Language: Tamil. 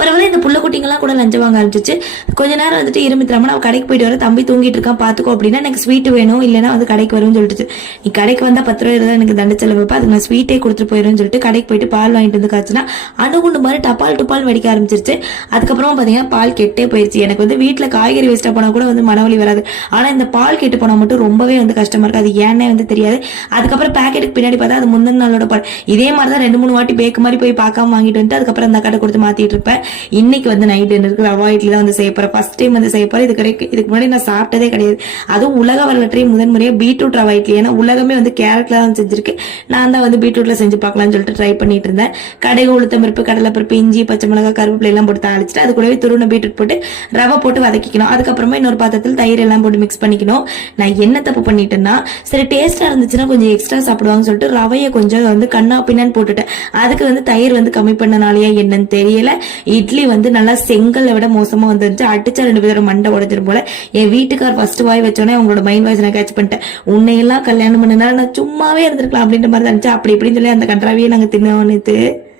பரவாயில்ல இந்த புள்ள குட்டிங்கெல்லாம் கூட லஞ்சம் வாங்க ஆரம்பிச்சிச்சு. கொஞ்ச நேரம் வந்துட்டு இருமித்திராம நான் கடைக்கு போயிட்டு வர, தம்பி தூங்கிட்டு இருக்கான் பாத்துக்கோ அப்படின்னா, எனக்கு ஸ்வீட் வேணும் இல்லைன்னா வந்து கடைக்கு வரும்னு சொல்லிட்டு, நீ கடைக்கு வந்தா 10 ரூபாய் தான் எனக்கு தண்ட செலவு வைப்பா, அதுக்கு நான் ஸ்வீட்டே கொடுத்துட்டு போயிடும்னு சொல்லிட்டு கடைக்கு போயிட்டு பால் வாங்கிட்டு வந்து காய்ச்சினா அணுகுண்டு மாதிரி டப்பால் டுப்பால் வெடிக்க ஆரம்பிச்சிருச்சு. அதுக்கப்புறமா பாத்தீங்கன்னா பால் கெட்டே போயிருச்சு. எனக்கு வந்து வீட்டுல காய்கறி வேஸ்டா போனா கூட வந்து மனவலி வராது, ஆனா இந்த பால் கெட்டு போனா மட்டும் ரொம்பவே வந்து கஷ்டமா இருக்கு. அது ஏன்னே வந்து தெரியாது. அதுக்கப்புறம் பேக்கெட்டுக்கு பின்னாடி பார்த்தா அது முந்தின நாளோட பால். இதே மாதிரிதான் 2-3 வாட்டி பேக்கு மாதிரி போய் பார்க்காம வாங்கிட்டு வந்து அதுக்கப்புறம் அந்த கடை கொடுத்து மாத்திட்டு இருப்பேன். இன்னைக்கு வந்து நைட் டின்னருக்கு ரவா இட்லி தான் வந்து செய்ய போறேன். ஃபர்ஸ்ட் டைம் வந்து செய்ய போறேன். இதுக்கு முன்னாடி நான் சாப்பிட்டதே கிடையாது. அதுவும் உலக வரலாற்றையே முதன்முறையா பீட்ரூட் ரவா இட்லி. ஏன்னா உலகமே வந்து கேரட்ல தான் செஞ்சிருக்கு, நான் தான் வந்து பீட்ரூட்ல செஞ்சு பார்க்கலாம்னு சொல்லிட்டு ட்ரை பண்ணிட்டு இருந்தேன். கடுகு, உளுத்தம் பருப்பு, கடலைப்பருப்பு, இஞ்சி, பச்சை மிளகாய், கருவேப்பிலை எல்லாம் போட்டு தாளிச்சுட்டு அது கூடவே துருவன பீட்ரூட் போட்டு ரவை போட்டு வதக்கிக்கணும். அதுக்கப்புறமா இன்னொரு பாத்திரத்தில் தயிர் எல்லாம் போட்டு மிக்ஸ் பண்ணிக்கணும். நான் என்ன தப்பு பண்ணிட்டேன்னா, சரி டேஸ்டா இருந்துச்சுன்னா கொஞ்சம் எக்ஸ்ட்ரா சாப்பிடுவாங்கன்னு சொல்லிட்டு ரவையை கொஞ்சம் வந்து கண்ணா பின்னான்னு போட்டுட்டேன். அதுக்கு வந்து தயிர் வந்து கம்மி பண்ணனாலேயே என்னன்னு தெரியல, இட்லி வந்து நல்லா செங்கலை விட மோசமா வந்துருச்சு. அடிச்சா 2 பேரும் மண்டை உடைஞ்சிரும் போல. என் வீட்டுக்கார் ஃபர்ஸ்ட் வாய் வச்சோன்னே அவங்களோட மைண்ட் வாய்ஸ் நான் கேட்ச் பண்ணிட்டேன். உன்னையெல்லாம் கல்யாணம் பண்ணினா நான் சும்மாவே இருந்திருக்கலாம் அப்படின்ற மாதிரி தான் இருந்துச்சு. அப்படி இப்படின்னு சொல்லி அந்த கன்றாவியே நாங்க தின்னோம் நேத்து.